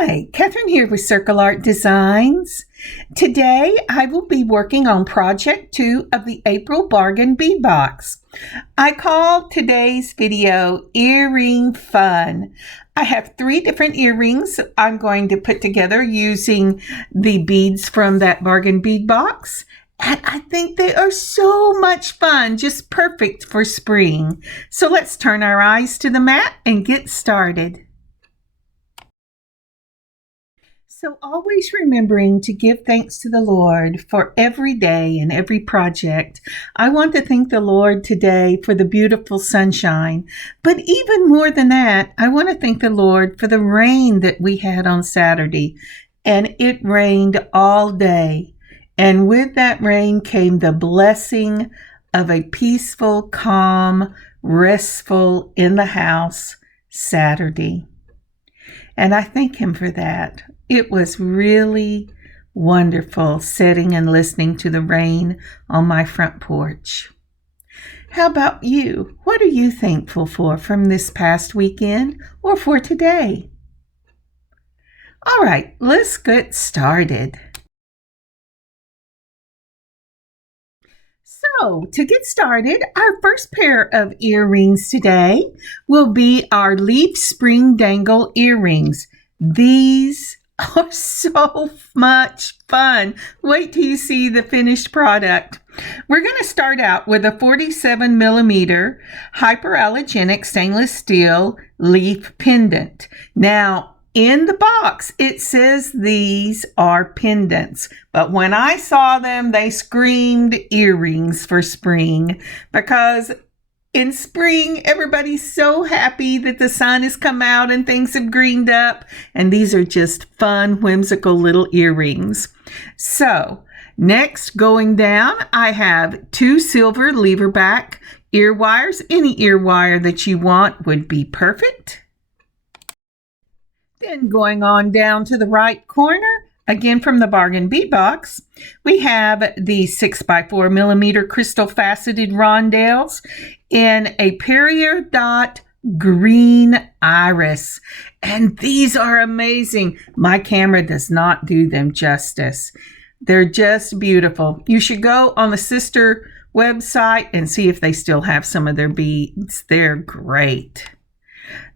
Hi, Kathryn here with Circle Art Designs. Today I will be working on project 2 of the April Bargain Bead Box. I call today's video Earring Fun. I have 3 different earrings I'm going to put together using the beads from that Bargain Bead Box. And I think they are so much fun, just perfect for spring. So let's turn our eyes to the mat and get started. So always remembering to give thanks to the Lord for every day and every project. I want to thank the Lord today for the beautiful sunshine. But even more than that, I want to thank the Lord for the rain that we had on Saturday. And it rained all day. And with that rain came the blessing of a peaceful, calm, restful in the house Saturday. And I thank Him for that. It was really wonderful sitting and listening to the rain on my front porch. How about you? What are you thankful for from this past weekend or for today? All right, let's get started. So, to get started, our first pair of earrings today will be our Leaf Spring Dangle earrings. These are so much fun. Wait till you see the finished product. We're going to start out with a 47 millimeter hyperallergenic stainless steel leaf pendant. Now, in the box, it says these are pendants, but when I saw them, they screamed earrings for spring because in spring, everybody's so happy that the sun has come out and things have greened up, and these are just fun, whimsical little earrings. So, next, going down, I have 2 silver lever back ear wires. Any ear wire that you want would be perfect. Then going on down to the right corner, again from the Bargain Bead Box, we have the 6x4 millimeter crystal faceted rondelles in a Perrier dot green iris. And these are amazing. My camera does not do them justice. They're just beautiful. You should go on the sister website and see if they still have some of their beads. They're great.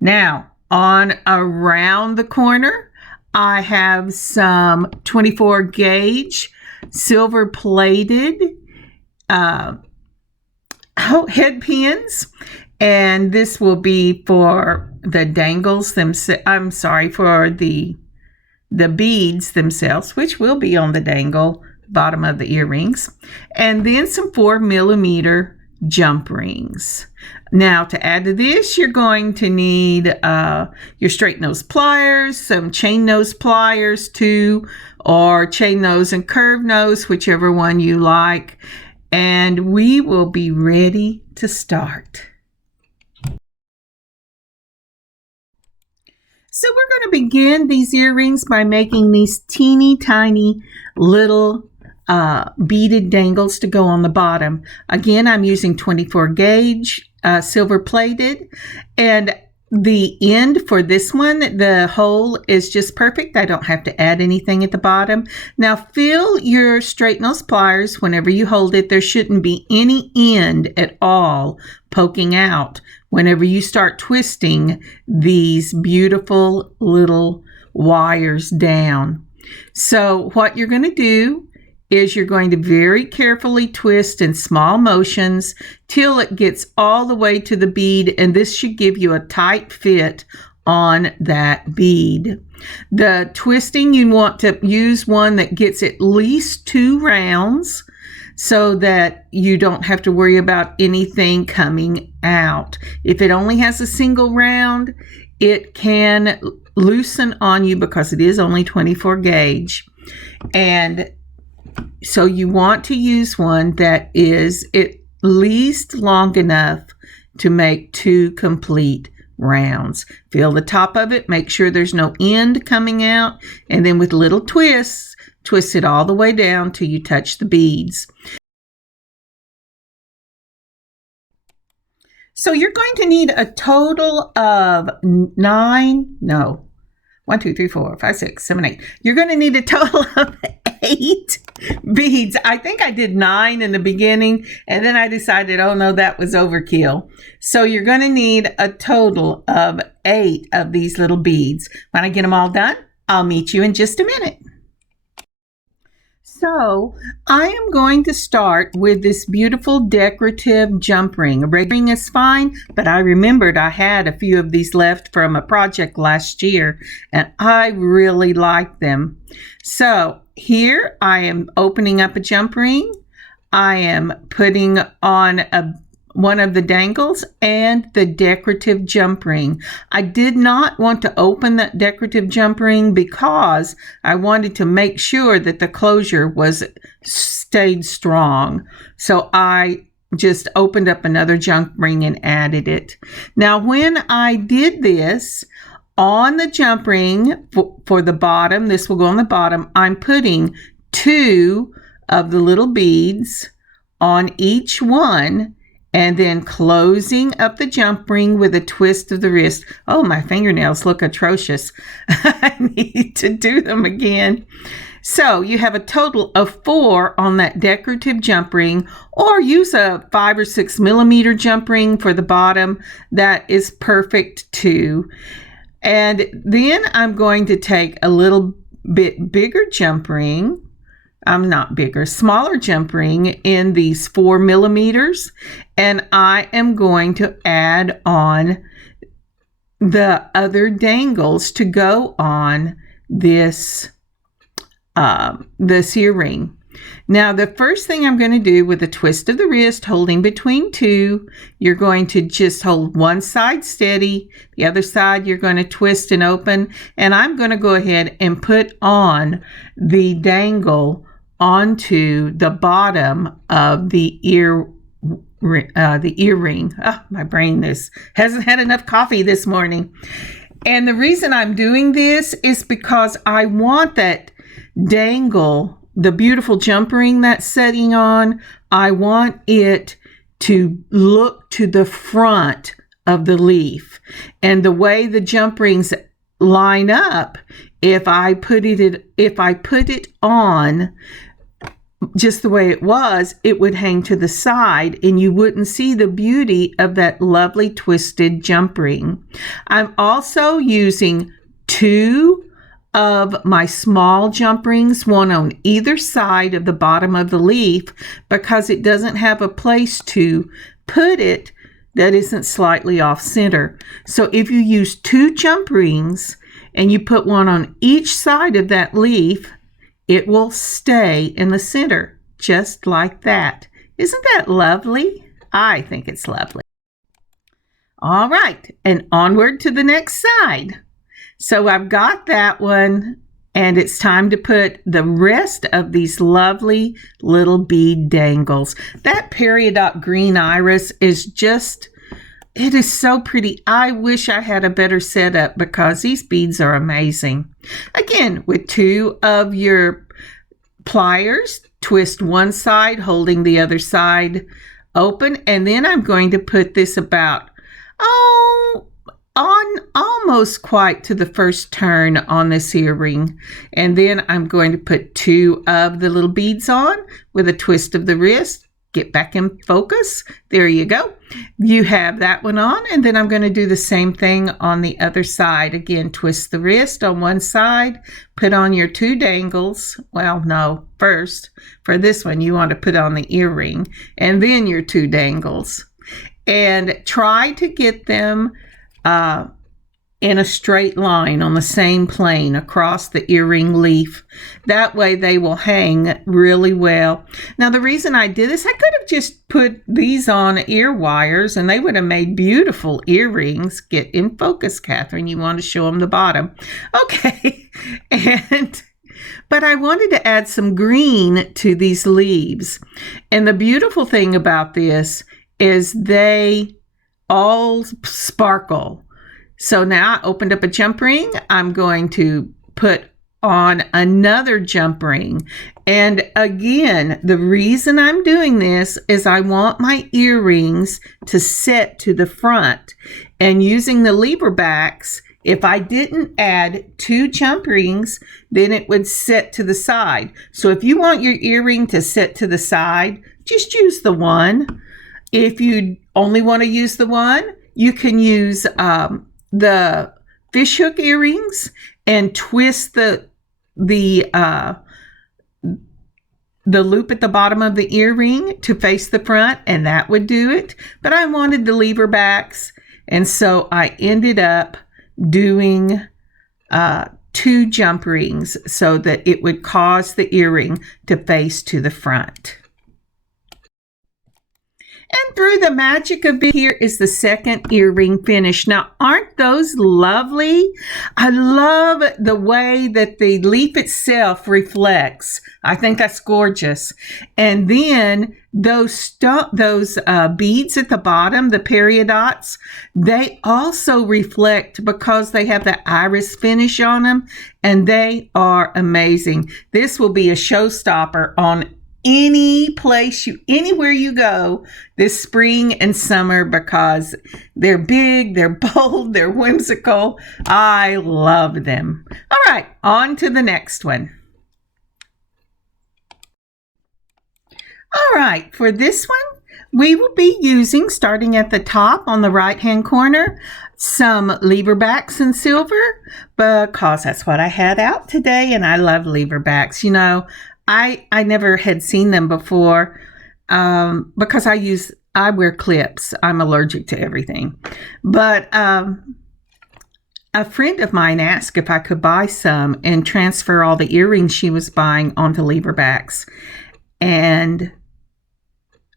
Now, on around the corner, I have some 24 gauge silver plated head pins, and this will be for the dangles themselves. I'm sorry, for the beads themselves, which will be on the dangle bottom of the earrings, and then some 4 millimeter jump rings. Now, to add to this, you're going to need your straight nose pliers, some chain nose pliers too, or chain nose and curved nose, whichever one you like. And we will be ready to start. So we're going to begin these earrings by making these teeny tiny little beaded dangles to go on the bottom. Again, I'm using 24 gauge silver plated, and the end for this one, the hole is just perfect. I don't have to add anything at the bottom. Now feel your straight nose pliers whenever you hold it. There shouldn't be any end at all poking out whenever you start twisting these beautiful little wires down. So what you're going to do is you're going to very carefully twist in small motions till it gets all the way to the bead, and this should give you a tight fit on that bead. The twisting, you want to use one that gets at least 2 rounds so that you don't have to worry about anything coming out. If it only has a single round, it can loosen on you because it is only 24 gauge. And so you want to use one that is at least long enough to make 2 complete rounds. Feel the top of it, make sure there's no end coming out, and then with little twists, twist it all the way down till you touch the beads. So you're going to need a total of 1, 2, 3, 4, 5, 6, 7, 8. You're going to need a total of 8 beads. I think I did 9 in the beginning, and then I decided, oh no, that was overkill. So you're going to need a total of 8 of these little beads. When I get them all done, I'll meet you in just a minute. So I am going to start with this beautiful decorative jump ring. A regular ring is fine, but I remembered I had a few of these left from a project last year, and I really like them. So here I am opening up a jump ring. I am putting on one of the dangles and the decorative jump ring. I did not want to open that decorative jump ring because I wanted to make sure that the closure stayed strong. So I just opened up another jump ring and added it. Now when I did this, on the jump ring for the bottom, this will go on the bottom, I'm putting 2 of the little beads on each one, and then closing up the jump ring with a twist of the wrist. Oh, my fingernails look atrocious. I need to do them again. So you have a total of 4 on that decorative jump ring, or use a 5 or 6 millimeter jump ring for the bottom. That is perfect too. And then I'm going to take a little bit bigger jump ring. Smaller jump ring in these 4 millimeters, and I am going to add on the other dangles to go on this earring. Now the first thing I'm going to do with a twist of the wrist, holding between 2, you're going to just hold one side steady, the other side you're going to twist and open, and I'm going to go ahead and put on the dangle onto the bottom of the earring. Oh, my brain hasn't had enough coffee this morning. And the reason I'm doing this is because I want that dangle, the beautiful jump ring that's setting on, I want it to look to the front of the leaf. And the way the jump rings line up, if I put it on just the way it was, it would hang to the side and you wouldn't see the beauty of that lovely twisted jump ring. I'm also using 2 of my small jump rings, one on either side of the bottom of the leaf, because it doesn't have a place to put it that isn't slightly off center. So if you use 2 jump rings and you put one on each side of that leaf, it will stay in the center, just like that. Isn't that lovely? I think it's lovely. All right, and onward to the next side. So I've got that one, and it's time to put the rest of these lovely little bead dangles. That peridot green iris is just, it is so pretty. I wish I had a better setup because these beads are amazing. Again, with 2 of your pliers, twist one side, holding the other side open, and then I'm going to put this about, on almost quite to the first turn on this earring. And then I'm going to put 2 of the little beads on with a twist of the wrist. Get back in focus. There you go. You have that one on, and then I'm going to do the same thing on the other side. Again, twist the wrist on one side, put on your 2 dangles. Well, no, first, for this one, you want to put on the earring, and then your 2 dangles. And try to get them in a straight line on the same plane across the earring leaf. That way they will hang really well. Now the reason I did this, I could have just put these on ear wires and they would have made beautiful earrings. Get in focus, Kathryn. You want to show them the bottom. Okay. But I wanted to add some green to these leaves. And the beautiful thing about this is they all sparkle. So now I opened up a jump ring. I'm going to put on another jump ring. And again, the reason I'm doing this is I want my earrings to set to the front. And using the lever backs, If I didn't add 2 jump rings, then it would set to the side. So if you want your earring to set to the side, just use the one. If you only want to use the one, you can use the fishhook earrings and twist the loop at the bottom of the earring to face the front, and that would do it. But I wanted the lever backs, and so I ended up doing 2 jump rings so that it would cause the earring to face to the front. And through the magic of it, here is the second earring finish. Now, aren't those lovely? I love the way that the leaf itself reflects. I think that's gorgeous. And then those beads at the bottom, the peridots, they also reflect because they have the iris finish on them, and they are amazing. This will be a showstopper on anywhere you go this spring and summer because they're big, they're bold, they're whimsical. I love them. All right, on to the next one. All right, for this one, we will be using, starting at the top on the right-hand corner, some lever backs in silver because that's what I had out today, and I love lever backs. You know, I never had seen them before because I wear clips. I'm allergic to everything. But a friend of mine asked if I could buy some and transfer all the earrings she was buying onto lever backs. And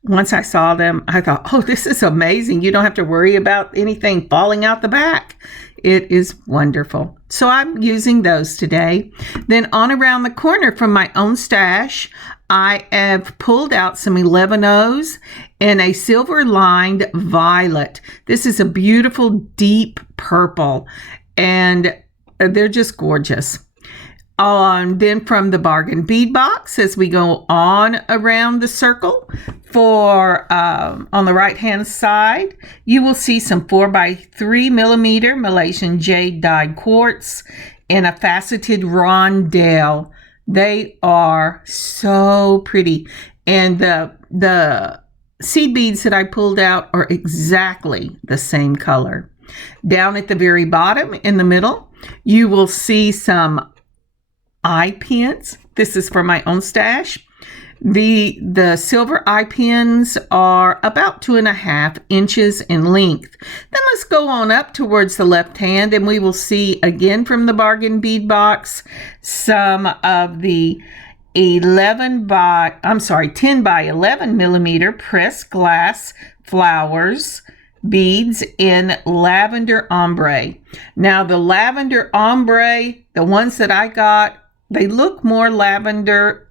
once I saw them, I thought, oh, this is amazing. You don't have to worry about anything falling out the back. It is wonderful. So I'm using those today. Then on around the corner from my own stash, I have pulled out some 11-O's and a silver lined violet. This is a beautiful deep purple, and they're just gorgeous. Then from the bargain bead box, as we go on around the circle, on the right hand side, you will see some 4x3 millimeter Malaysian jade dyed quartz and a faceted rondelle. They are so pretty, and the seed beads that I pulled out are exactly the same color. Down at the very bottom in the middle, you will see some eye pins. This is from my own stash. The silver eye pins are about 2.5 inches in length. Then let's go on up towards the left hand, and we will see again from the bargain bead box some of the 10 by 11 millimeter pressed glass flowers beads in lavender ombre. Now the lavender ombre, the ones that I got, they look more lavender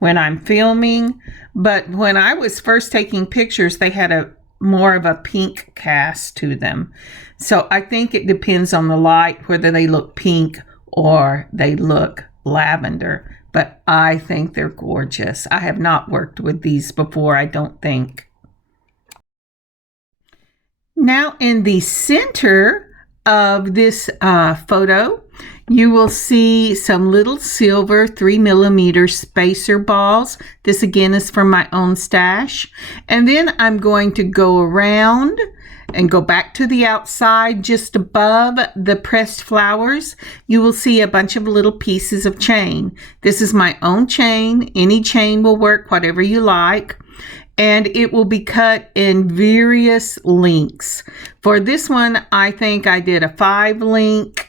when I'm filming, but when I was first taking pictures, they had more of a pink cast to them. So I think it depends on the light, whether they look pink or they look lavender, but I think they're gorgeous. I have not worked with these before, I don't think. Now in the center of this photo, you will see some little silver 3 millimeter spacer balls. This again is from my own stash. And then I'm going to go around and go back to the outside just above the pressed flowers. You will see a bunch of little pieces of chain. This is my own chain. Any chain will work, whatever you like. And it will be cut in various lengths. For this one, I think I did a 5 link,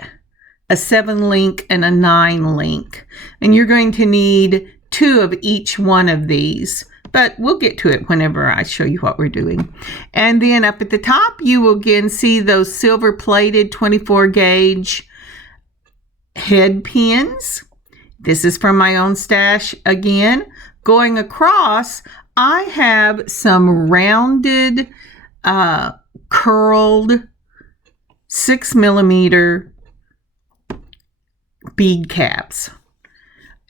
a 7 link, and a 9 link. And you're going to need 2 of each one of these, but we'll get to it whenever I show you what we're doing. And then up at the top, you will again see those silver plated 24 gauge head pins. This is from my own stash again. Going across, I have some rounded, curled 6 millimeter bead caps.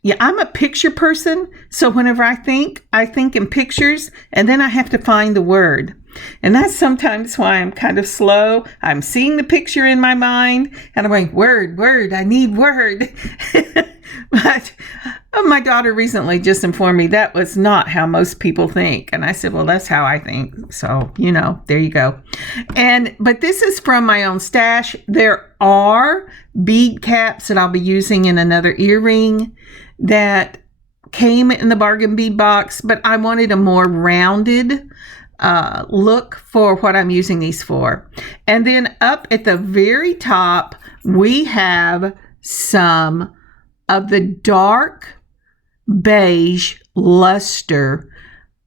Yeah, I'm a picture person, so whenever I think in pictures, and then I have to find the word. And that's sometimes why I'm kind of slow. I'm seeing the picture in my mind and I'm going, word, I need word. But my daughter recently just informed me that was not how most people think. And I said, well, that's how I think. So, there you go. But this is from my own stash. There are bead caps that I'll be using in another earring that came in the bargain bead box, but I wanted a more rounded look for what I'm using these for. And then up at the very top, we have some of the dark beige luster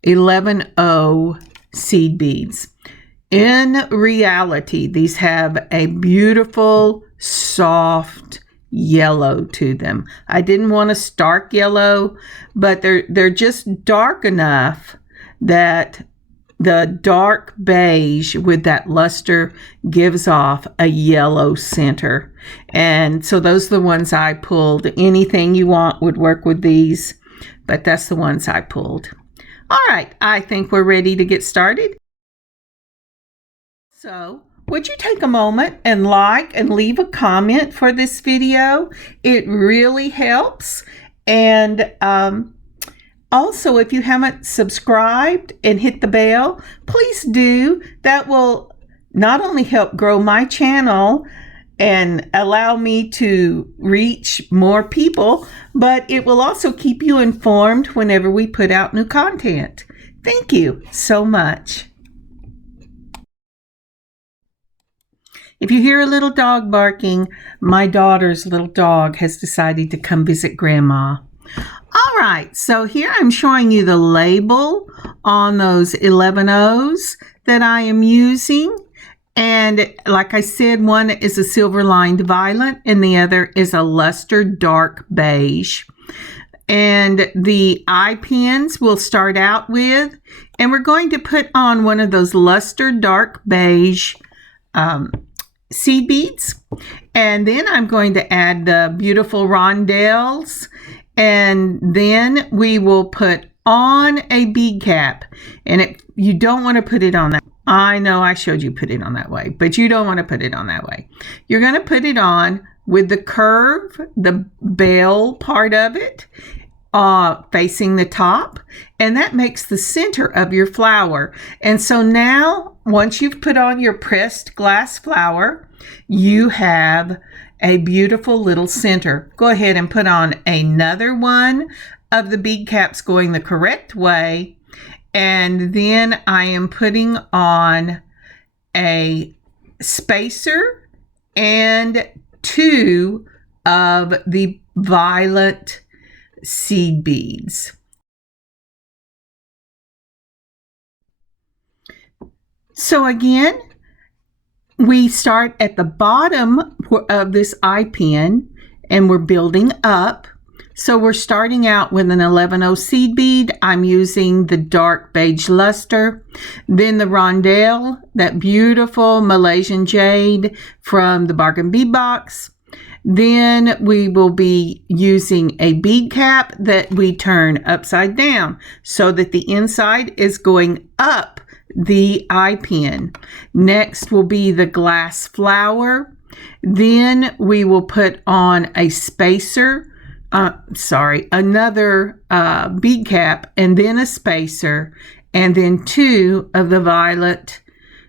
11O seed beads. In reality, these have a beautiful, soft yellow to them. I didn't want a stark yellow, but they're just dark enough that the dark beige with that luster gives off a yellow center. And so those are the ones I pulled. Anything you want would work with these, but that's the ones I pulled. All right, I think we're ready to get started. So, would you take a moment and like and leave a comment for this video? It really helps. And also, if you haven't subscribed and hit the bell, please do. That will not only help grow my channel and allow me to reach more people, but it will also keep you informed whenever we put out new content. Thank you so much. If you hear a little dog barking, my daughter's little dog has decided to come visit Grandma. All right, so here I'm showing you the label on those 11Os that I am using. And like I said, one is a silver lined violet and the other is a luster dark beige. And the eye pins we'll start out with, and we're going to put on one of those luster dark beige seed beads. And then I'm going to add the beautiful rondelles. And then we will put on a bead cap. And you don't want to put it on that. I know I showed you put it on that way, but you don't want to put it on that way. You're going to put it on with the curve, the bell part of it, facing the top. And that makes the center of your flower. And so now, once you've put on your pressed glass flower, you have a beautiful little center. Go ahead and put on another one of the bead caps going the correct way. And then I am putting on a spacer and 2 of the violet seed beads. So again, we start at the bottom of this eye pin and we're building up. So we're starting out with an 11O seed bead. I'm using the dark beige luster. Then the rondelle, that beautiful Malaysian jade from the bargain bead box. Then we will be using a bead cap that we turn upside down so that the inside is going up the eye pin. Next will be the glass flower. Then we will put on a spacer, another bead cap, and then a spacer, and then 2 of the violet.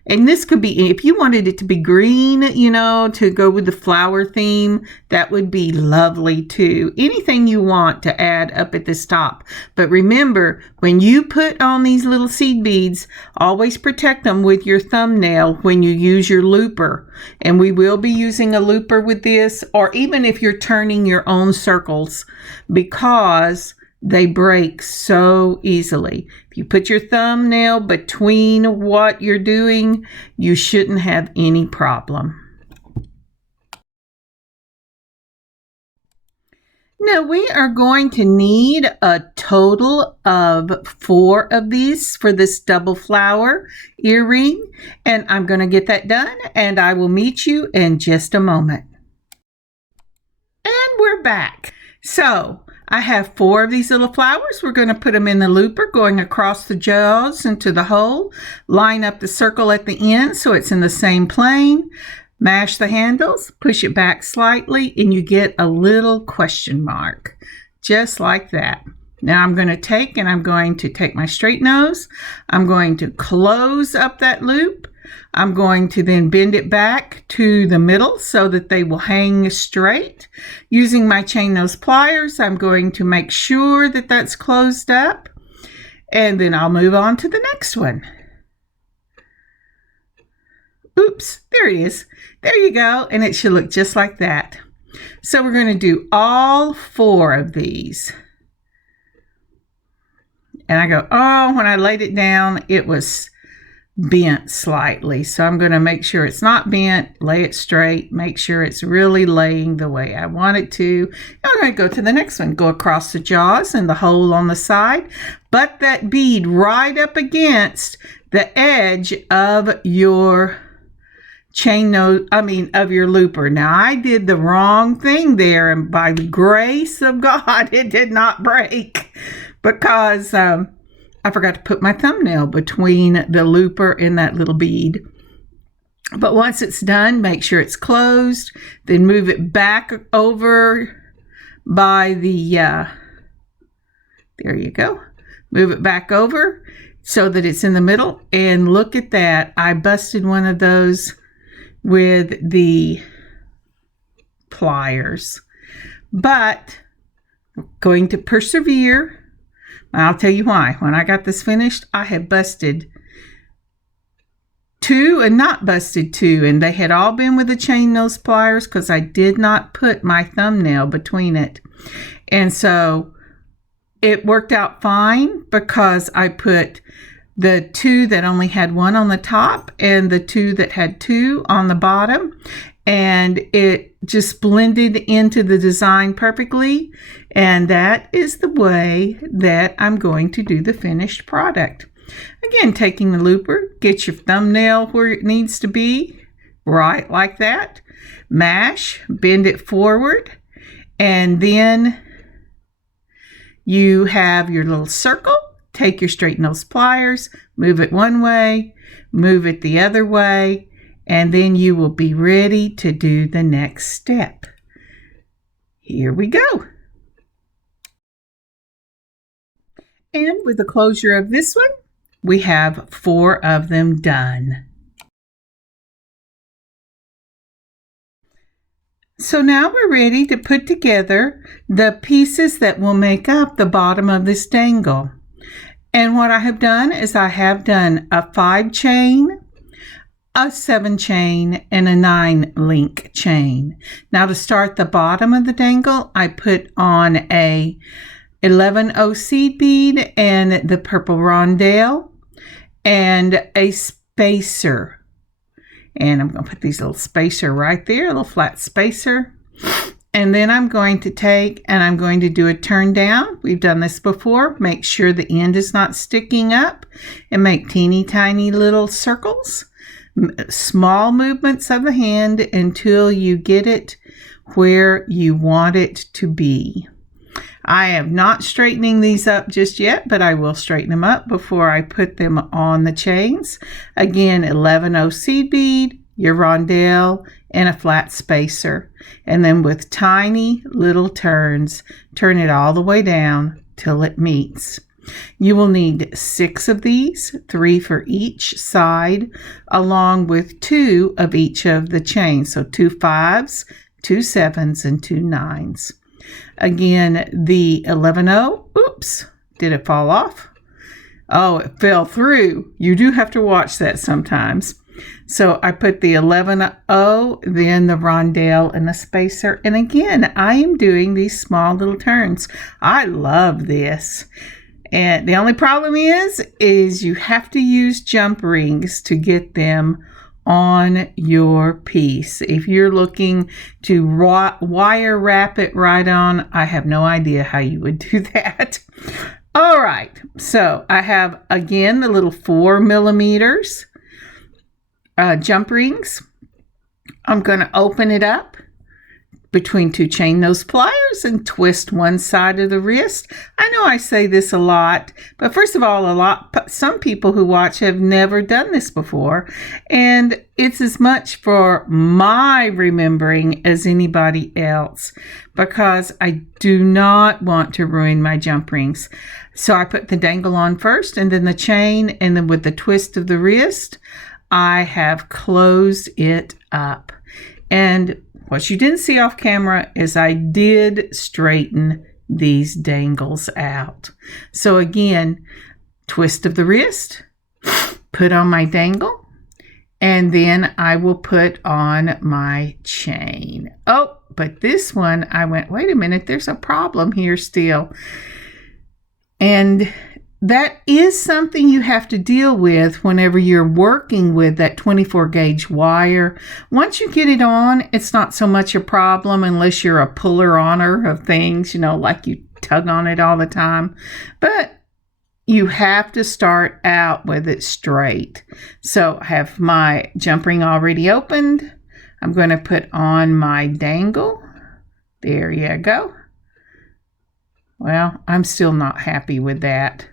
And this could be, if you wanted it to be green, to go with the flower theme, that would be lovely too. Anything you want to add up at this top. But remember, when you put on these little seed beads, always protect them with your thumbnail when you use your looper. And we will be using a looper with this, or even if you're turning your own circles, because they break so easily. If you put your thumbnail between what you're doing, you shouldn't have any problem. Now we are going to need a total of 4 of these for this double flower earring, and I'm going to get that done, and I will meet you in just a moment. And we're back. So I have 4 of these little flowers. We're going to put them in the looper, going across the jaws into the hole. Line up the circle at the end so it's in the same plane. Mash the handles, push it back slightly, and you get a little question mark, just like that. Now I'm going to take my straight nose. I'm going to close up that loop. I'm going to then bend it back to the middle so that they will hang straight. Using my chain nose pliers, I'm going to make sure that that's closed up, and then I'll move on to the next one. Oops, there it is. There you go, and it should look just like that. So we're going to do all 4 of these. And I go, oh, when I laid it down, it was bent slightly. So I'm going to make sure it's not bent, lay it straight, make sure it's really laying the way I want it to. And we're going to go to the next one. Go across the jaws and the hole on the side. Butt that bead right up against the edge of your of your looper. Now I did the wrong thing there, and by the grace of God, it did not break because I forgot to put my thumbnail between the looper and that little bead. But once it's done, make sure it's closed, then move it back over by the, there you go. Move it back over so that it's in the middle. And look at that. I busted one of those with the pliers. But we're going to persevere. I'll tell you why. When I got this finished, I had busted 2 and not busted 2, and they had all been with the chain nose pliers because I did not put my thumbnail between it. And so it worked out fine because I put the 2 that only had 1 on the top and the 2 that had 2 on the bottom, and it just blended into the design perfectly. And that is the way that I'm going to do the finished product. Again, taking the looper, get your thumbnail where it needs to be, right like that. Mash, bend it forward, and then you have your little circle. Take your straight nose pliers, move it one way, move it the other way, and then you will be ready to do the next step. Here we go. And with the closure of this one, we have 4 of them done. So now we're ready to put together the pieces that will make up the bottom of this dangle. And what I have done is I have done a 5 chain, a 7 chain, and a 9 link chain. Now to start the bottom of the dangle, I put on a 11-0 seed bead and the purple rondelle and a spacer. And I'm going to put these little spacer right there, a little flat spacer. And then I'm going to take and I'm going to do a turn down. We've done this before. Make sure the end is not sticking up and make teeny tiny little circles. Small movements of the hand until you get it where you want it to be. I am not straightening these up just yet, but I will straighten them up before I put them on the chains. Again, 11-0 seed bead, your rondelle, and a flat spacer. And then with tiny little turns, turn it all the way down till it meets. You will need 6 of these, 3 for each side, along with 2 of each of the chains. So 2 5s, 2 7s, and 2 9s. Again, the 11-0, oops, did it fall off? Oh, it fell through. You do have to watch that sometimes. So I put the 11-0, then the rondelle and the spacer. And again, I am doing these small little turns. I love this. And the only problem is you have to use jump rings to get them on your piece. If you're looking to wire wrap it right on, I have no idea how you would do that. All right, so I have, again, the little 4 millimeters jump rings. I'm going to open it up, between two chain nose pliers and twist one side of the wrist. I know I say this a lot, but first of all, some people who watch have never done this before, and it's as much for my remembering as anybody else, because I do not want to ruin my jump rings. So I put the dangle on first, and then the chain, and then with the twist of the wrist, I have closed it up. And what you didn't see off camera is I did straighten these dangles out. So again, twist of the wrist, put on my dangle, and then I will put on my chain. Oh, but this one, I went, wait a minute, there's a problem here still. And that is something you have to deal with whenever you're working with that 24 gauge wire. Once you get it on, it's not so much a problem unless you're a puller-oner of things, like you tug on it all the time. But you have to start out with it straight. So I have my jump ring already opened. I'm going to put on my dangle. There you go. Well, I'm still not happy with that.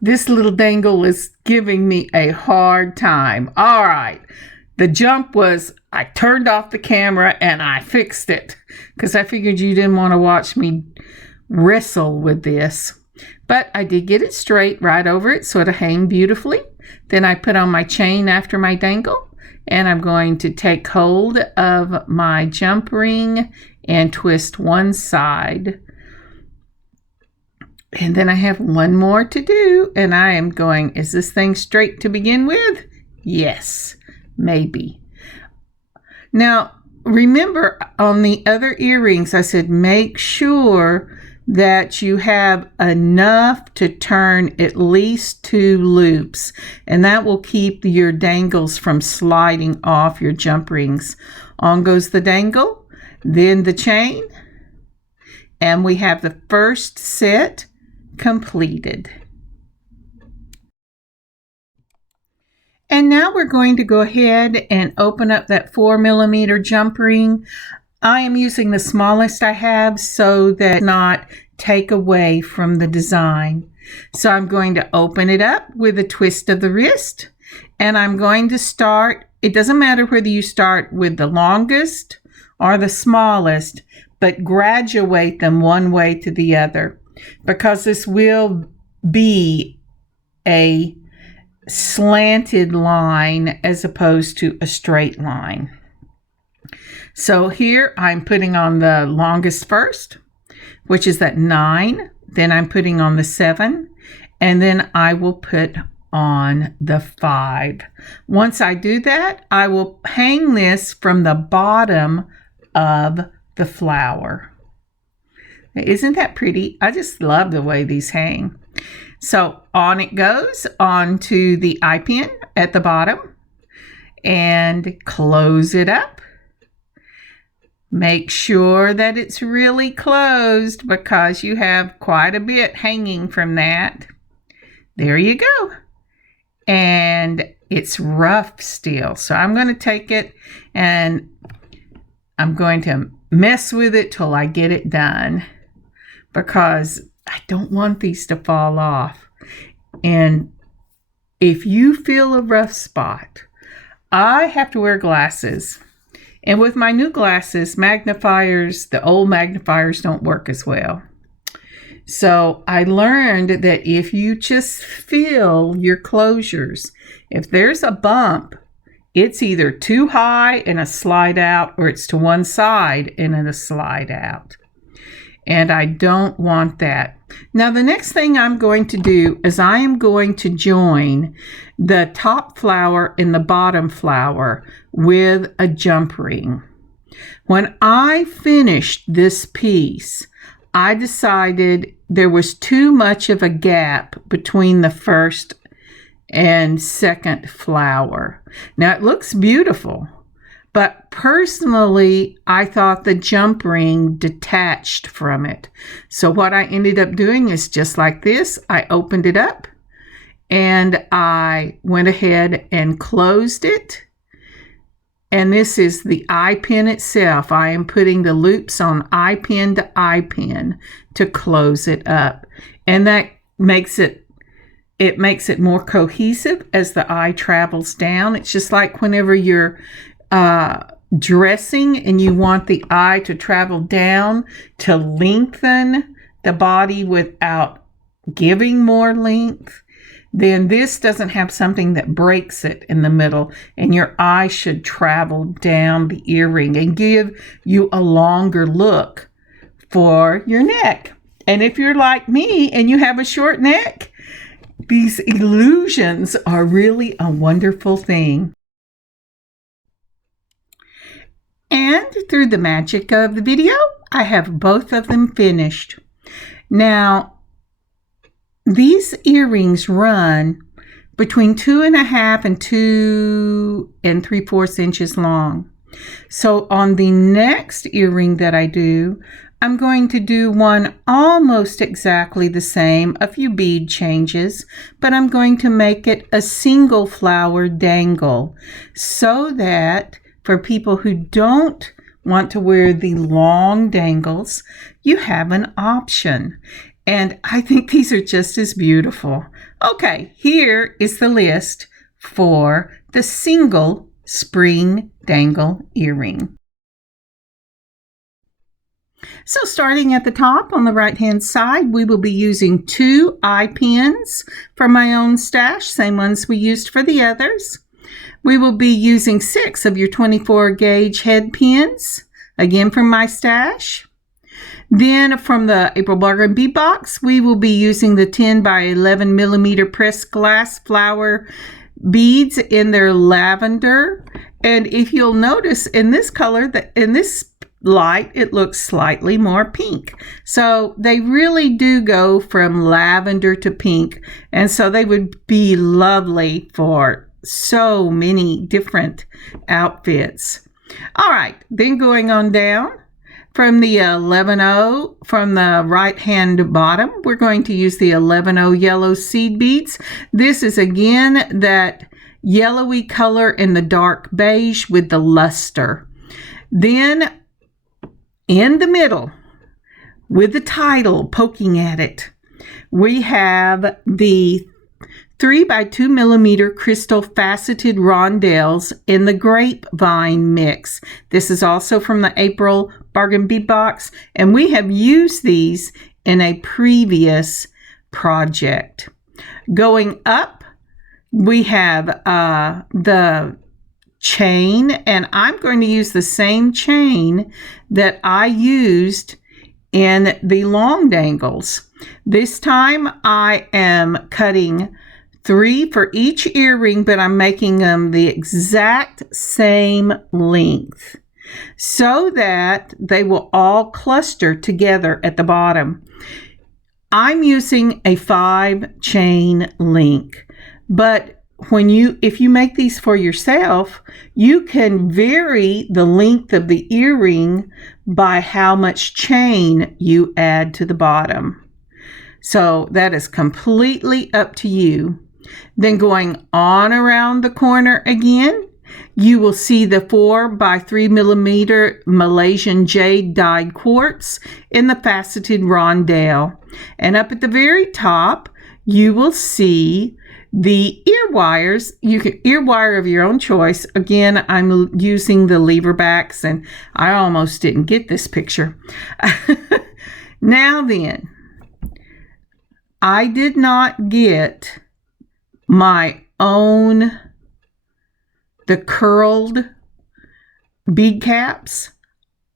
This little dangle is giving me a hard time. All right. The jump was, I turned off the camera and I fixed it because I figured you didn't want to watch me wrestle with this. But I did get it straight right over it so it'll hang beautifully. Then I put on my chain after my dangle, and I'm going to take hold of my jump ring and twist one side. And then I have one more to do, and I am going, is this thing straight to begin with? Yes, maybe. Now, remember on the other earrings, I said make sure that you have enough to turn at least 2 loops, and that will keep your dangles from sliding off your jump rings. On goes the dangle, then the chain, and we have the first set completed. And now we're going to go ahead and open up that 4mm jump ring. I am using the smallest I have so that not take away from the design. So I'm going to open it up with a twist of the wrist, and I'm going to start, it doesn't matter whether you start with the longest or the smallest, but graduate them one way to the other, because this will be a slanted line as opposed to a straight line. So here I'm putting on the longest first, which is that 9. Then I'm putting on the 7, and then I will put on the 5. Once I do that, I will hang this from the bottom of the flower. Isn't that pretty? I just love the way these hang. So on it goes onto the eye pin at the bottom, and close it up. Make sure that it's really closed because you have quite a bit hanging from that. There you go. And it's rough still. So I'm going to take it and I'm going to mess with it till I get it done, because I don't want these to fall off. And if you feel a rough spot, I have to wear glasses. And with my new glasses, magnifiers, the old magnifiers don't work as well. So I learned that if you just feel your closures, if there's a bump, it's either too high and a slide out, or it's to one side and a slide out. And I don't want that. Now the next thing I'm going to do is I am going to join the top flower and the bottom flower with a jump ring. When I finished this piece, I decided there was too much of a gap between the first and second flower. Now it looks beautiful, but personally, I thought the jump ring detached from it. So what I ended up doing is just like this. I opened it up and I went ahead and closed it And this is the eye pin itself. I am putting the loops on eye pin to eye pin to close it up. And that makes it more cohesive as the eye travels down. It's just like whenever you're dressing and you want the eye to travel down to lengthen the body without giving more length, then this doesn't have something that breaks it in the middle, and your eye should travel down the earring and give you a longer look for your neck. And if you're like me and you have a short neck, these illusions are really a wonderful thing. And through the magic of the video, I have both of them finished. Now, these earrings run between 2.5 and 2 3/4 inches long. So on the next earring that I do, I'm going to do one almost exactly the same, a few bead changes, but I'm going to make it a single flower dangle so that for people who don't want to wear the long dangles, you have an option. And I think these are just as beautiful. Okay, here is the list for the single spring dangle earring. So starting at the top on the right-hand side, we will be using 2 eye pins from my own stash, same ones we used for the others. We will be using 6 of your 24 gauge head pins, again from my stash. Then from the April Bargain Bead Box, we will be using the 10 by 11 millimeter pressed glass flower beads in their lavender. And if you'll notice in this color, in this light, it looks slightly more pink. So they really do go from lavender to pink. And so they would be lovely for so many different outfits. All right, then going on down. From the 11-0, from the right-hand bottom, we're going to use the 11-0 yellow seed beads. This is, again, that yellowy color in the dark beige with the luster. Then, in the middle, with the title poking at it, we have the 3 by 2 millimeter crystal faceted rondelles in the grapevine mix. This is also from the April Bargain Bead Box, and we have used these in a previous project. Going up, we have the chain, and I'm going to use the same chain that I used in the long dangles. This time I am cutting 3 for each earring, but I'm making them the exact same length so that they will all cluster together at the bottom. I'm using a 5 chain link, but if you make these for yourself, you can vary the length of the earring by how much chain you add to the bottom. So that is completely up to you. Then going on around the corner again, you will see the 4 by 3 millimeter Malaysian jade dyed quartz in the faceted rondelle. And up at the very top, you will see the ear wires. You can ear wire of your own choice. Again, I'm using the lever backs, and I almost didn't get this picture. Now then, I did not get my own, the curled bead caps.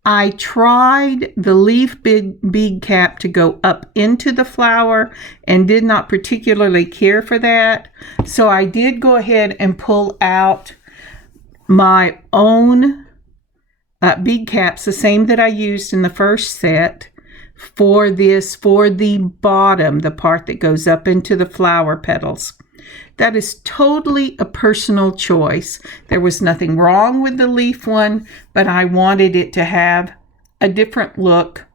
I tried the leaf bead cap to go up into the flower and did not particularly care for that. So I did go ahead and pull out my own bead caps, the same that I used in the first set, for the bottom, the part that goes up into the flower petals. That is totally a personal choice. There was nothing wrong with the leaf one, but I wanted it to have a different look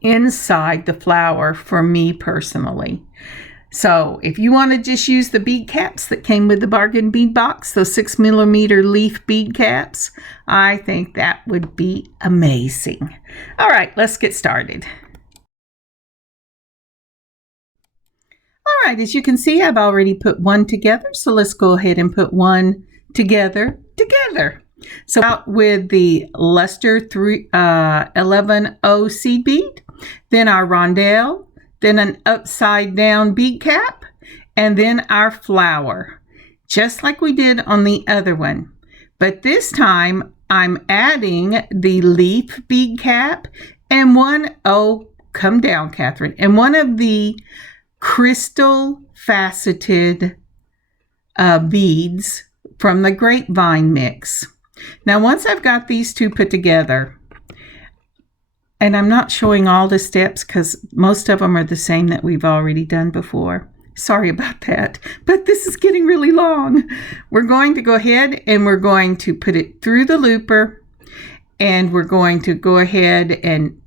inside the flower for me personally. So if you want to just use the bead caps that came with the bargain bead box, those 6mm leaf bead caps, I think that would be amazing. All right, let's get started. All right, as you can see, I've already put one together, so let's go ahead and put one together. So out with the Luster 11O seed bead, then our rondelle, then an upside down bead cap, and then our flower, just like we did on the other one. But this time I'm adding the leaf bead cap and come down, Kathryn, and one of the crystal faceted beads from the grapevine mix. Now once I've got these two put together, and I'm not showing all the steps because most of them are the same that we've already done before. Sorry about that, but this is getting really long. We're going to go ahead and we're going to put it through the looper, and we're going to go ahead and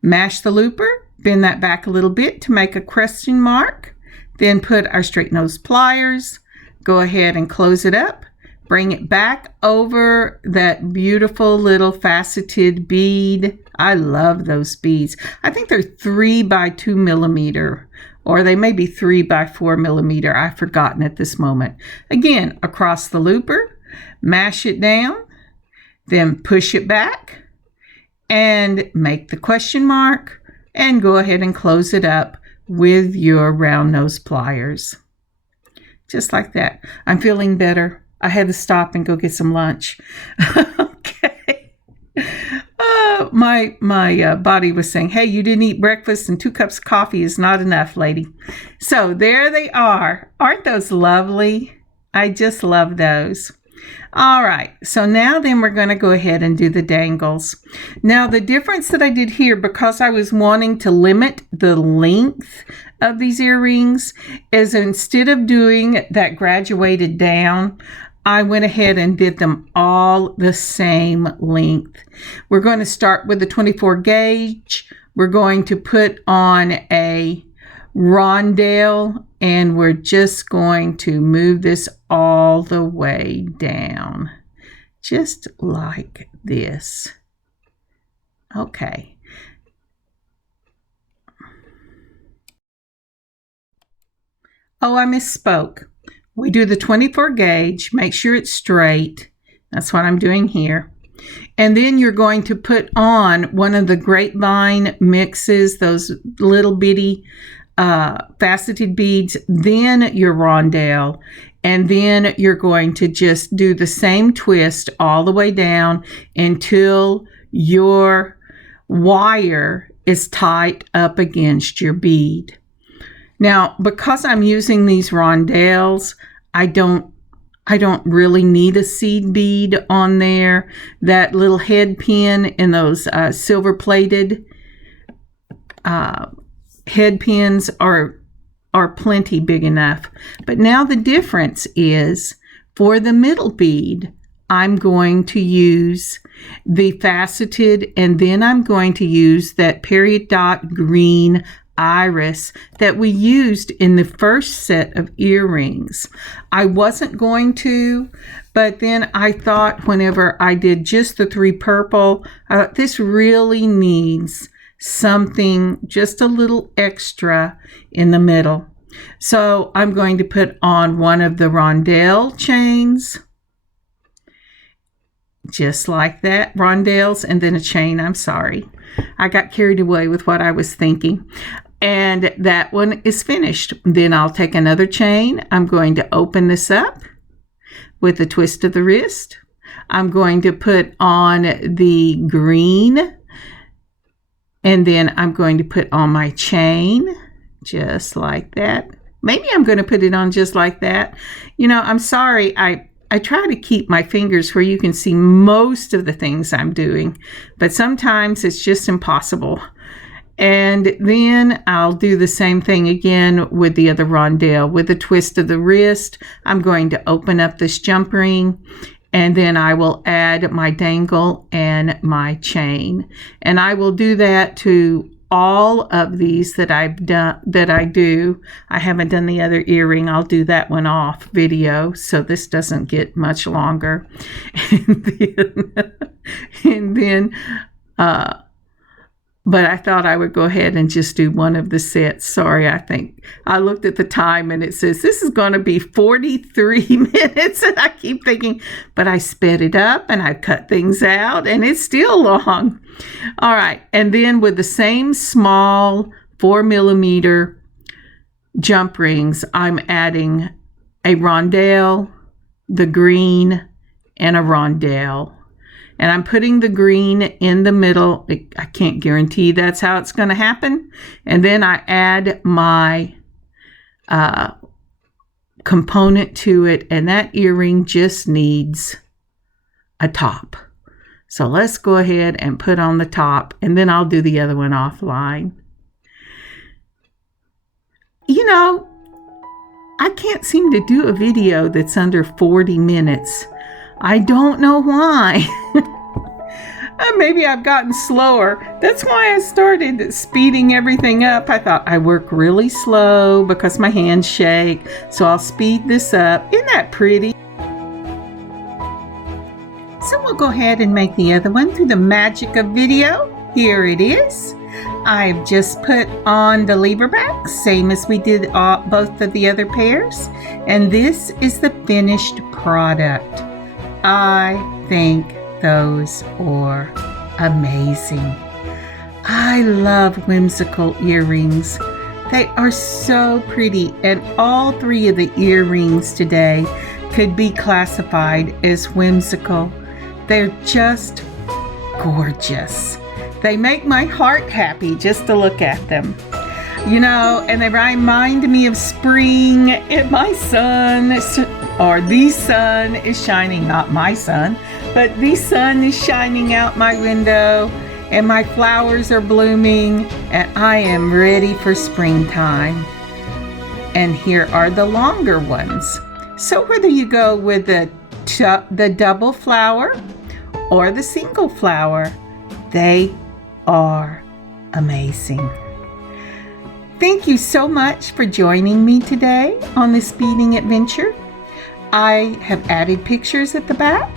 mash the looper, bend that back a little bit to make a question mark, then put our straight nose pliers, go ahead and close it up, bring it back over that beautiful little faceted bead. I love those beads. I think they're 3 by 2mm, or they may be 3 by 4mm. I've forgotten at this moment. Again, across the looper, mash it down, then push it back and make the question mark and go ahead and close it up with your round nose pliers. Just like that. I'm feeling better. I had to stop and go get some lunch. Okay. My body was saying, hey, you didn't eat breakfast and 2 cups of coffee is not enough, lady. So there they are. Aren't those lovely? I just love those. All right, so now then we're going to go ahead and do the dangles. Now the difference that I did here, because I was wanting to limit the length of these earrings, is instead of doing that graduated down, I went ahead and did them all the same length. We're going to start with the 24 gauge. We're going to put on a rondelle, and we're just going to move this all the way down, just like this. Okay. Oh, I misspoke. We do the 24 gauge, make sure it's straight. That's what I'm doing here. And then you're going to put on one of the grapevine mixes, those little bitty faceted beads, then your rondelle, and then you're going to just do the same twist all the way down until your wire is tight up against your bead. Now, because I'm using these rondelles, I don't really need a seed bead on there. That little head pin and those silver plated head pins are plenty big enough. But now the difference is, for the middle bead, I'm going to use the faceted, and then I'm going to use that period dot green iris that we used in the first set of earrings. I wasn't going to, but then I thought whenever I did just the 3 purple, this really needs something just a little extra in the middle. So I'm going to put on one of the rondelle chains, just like that, rondelles, and then a chain. I'm sorry, I got carried away with what I was thinking. And that one is finished. Then I'll take another chain. I'm going to open this up with a twist of the wrist. I'm going to put on the green, and then I'm going to put on my chain just like that. Maybe I'm going to put it on just like that. You know, I'm sorry, I try to keep my fingers where you can see most of the things I'm doing, but sometimes it's just impossible. And then I'll do the same thing again with the other rondelle. With a twist of the wrist, I'm going to open up this jump ring, and then I will add my dangle and my chain. And I will do that to all of these that I do. I haven't done the other earring. I'll do that one off video, so this doesn't get much longer. And then but I thought I would go ahead and just do one of the sets. Sorry, I think I looked at the time and it says this is going to be 43 minutes. And I keep thinking, but I sped it up and I cut things out and it's still long. All right. And then with the same small 4mm jump rings, I'm adding a rondelle, the green, and a rondelle. And I'm putting the green in the middle. I can't guarantee that's how it's going to happen. And then I add my component to it. And that earring just needs a top. So let's go ahead and put on the top. And then I'll do the other one offline. You know, I can't seem to do a video that's under 40 minutes. I don't know why. Maybe I've gotten slower. That's why I started speeding everything up. I thought I work really slow because my hands shake. So I'll speed this up. Isn't that pretty? So we'll go ahead and make the other one through the magic of video. Here it is. I've just put on the lever back, same as we did both of the other pairs. And this is the finished product. I think those are amazing. I love whimsical earrings. They are so pretty, and all three of the earrings today could be classified as whimsical. They're just gorgeous. They make my heart happy just to look at them. You know, and they remind me of spring, and my sun, or the sun is shining, not my sun, but the sun is shining out my window, and my flowers are blooming, and I am ready for springtime. And here are the longer ones. So whether you go with the double flower or the single flower, they are amazing. Thank you so much for joining me today on this beading adventure. I have added pictures at the back.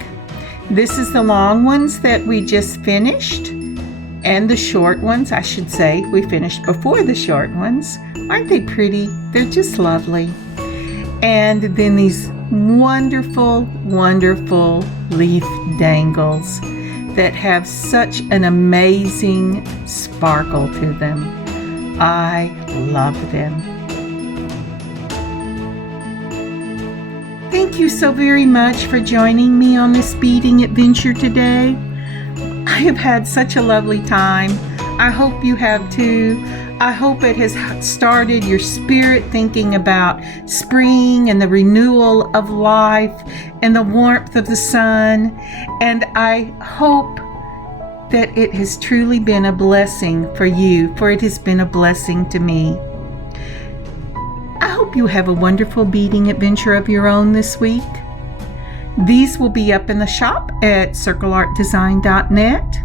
This is the long ones that we just finished, and the short ones, I should say, we finished before the short ones. Aren't they pretty? They're just lovely. And then these wonderful, wonderful leaf dangles that have such an amazing sparkle to them. I love them. Thank you so very much for joining me on this beading adventure today. I have had such a lovely time. I hope you have too. I hope it has started your spirit thinking about spring and the renewal of life and the warmth of the sun. And I hope that it has truly been a blessing for you, for it has been a blessing to me. I hope you have a wonderful beading adventure of your own this week. These will be up in the shop at circleartdesigns.net,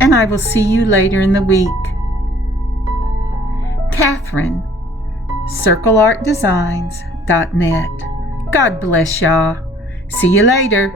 and I will see you later in the week. Kathryn, circleartdesigns.net. God bless y'all. See you later.